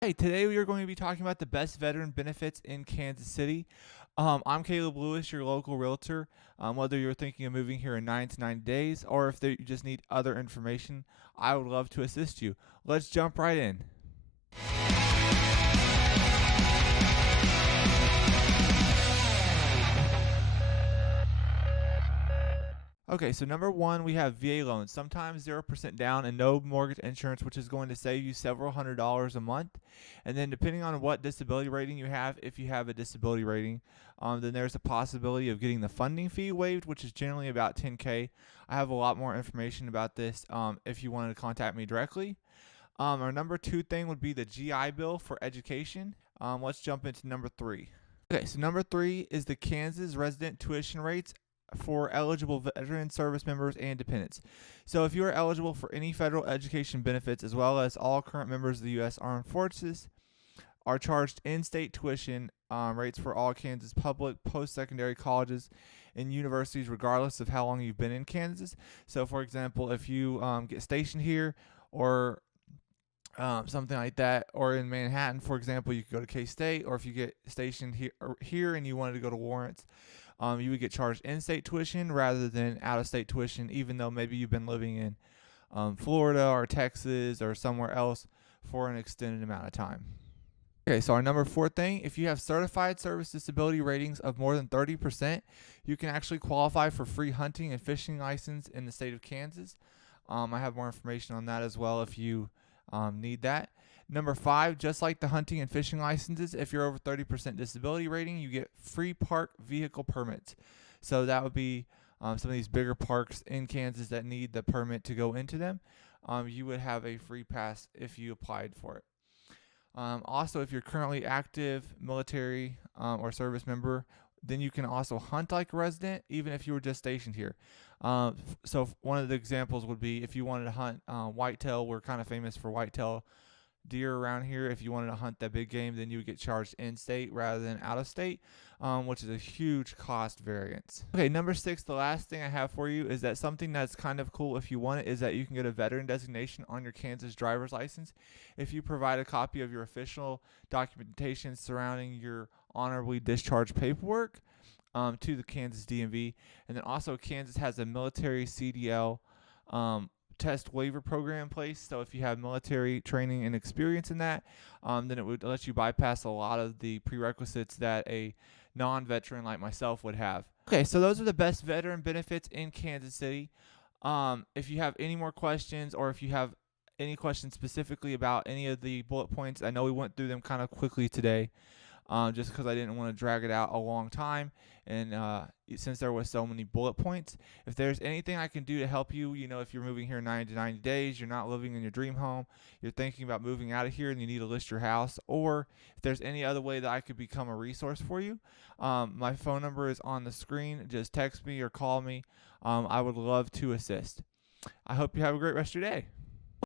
Hey, today we are going to be talking about the best veteran benefits in Kansas City. I'm Caleb Lewis, your local realtor. Whether you're thinking of moving here in 9 to 90 days or if you just need other information, I would love to assist you. Let's jump right in. Okay, so number one, we have VA loans. Sometimes 0% down and no mortgage insurance, which is going to save you several $100s a month. And then, depending on what disability rating you have, if you have a disability rating, then there's a possibility of getting the funding fee waived, which is generally about 10K. I have a lot more information about this if you wanted to contact me directly. Our number two thing would be the GI Bill for education. Let's jump into number three. Okay, so number three is the Kansas resident tuition rates for eligible veteran service members and dependents. So, if you are eligible for any federal education benefits, as well as all current members of the U.S. Armed Forces, are charged in-state tuition rates for all Kansas public post-secondary colleges and universities, regardless of how long you've been in Kansas. So, for example, if you get stationed here or something like that, or in Manhattan, for example, you could go to K-State, or if you get stationed here and you wanted to go to Lawrence, you would get charged in-state tuition rather than out-of-state tuition, even though maybe you've been living in Florida or Texas or somewhere else for an extended amount of time. Okay, so our number four thing, if you have certified service disability ratings of more than 30%, you can actually qualify for free hunting and fishing license in the state of Kansas. I have more information on that as well if you need that. Number five, just like the hunting and fishing licenses, if you're over 30% disability rating, you get free park vehicle permits. So that would be some of these bigger parks in Kansas that need the permit to go into them. You would have a free pass if you applied for it. Also, if you're currently active military or service member, then you can also hunt like a resident, even if you were just stationed here. So one of the examples would be if you wanted to hunt whitetail. We're kind of famous for whitetail deer around here. If you wanted to hunt that big game, then you would get charged in state rather than out of state, which is a huge cost variance. Okay, number six, the last thing I have for you is that something that's kind of cool if you want it is that you can get a veteran designation on your Kansas driver's license if you provide a copy of your official documentation surrounding your honorably discharged paperwork to the Kansas DMV. And then also, Kansas has a military CDL test waiver program in place. So if you have military training and experience in that, then it would let you bypass a lot of the prerequisites that a non-veteran like myself would have. Okay, so those are the best veteran benefits in Kansas City. If you have any more questions, or if you have any questions specifically about any of the bullet points, I know we went through them kind of quickly today, just because I didn't want to drag it out a long time. And since there was so many bullet points, if there's anything I can do to help you, if you're moving here 90 to 90 days, you're not living in your dream home, you're thinking about moving out of here and you need to list your house, or if there's any other way that I could become a resource for you, my phone number is on the screen. Just text me or call me. I would love to assist. I hope you have a great rest of your day.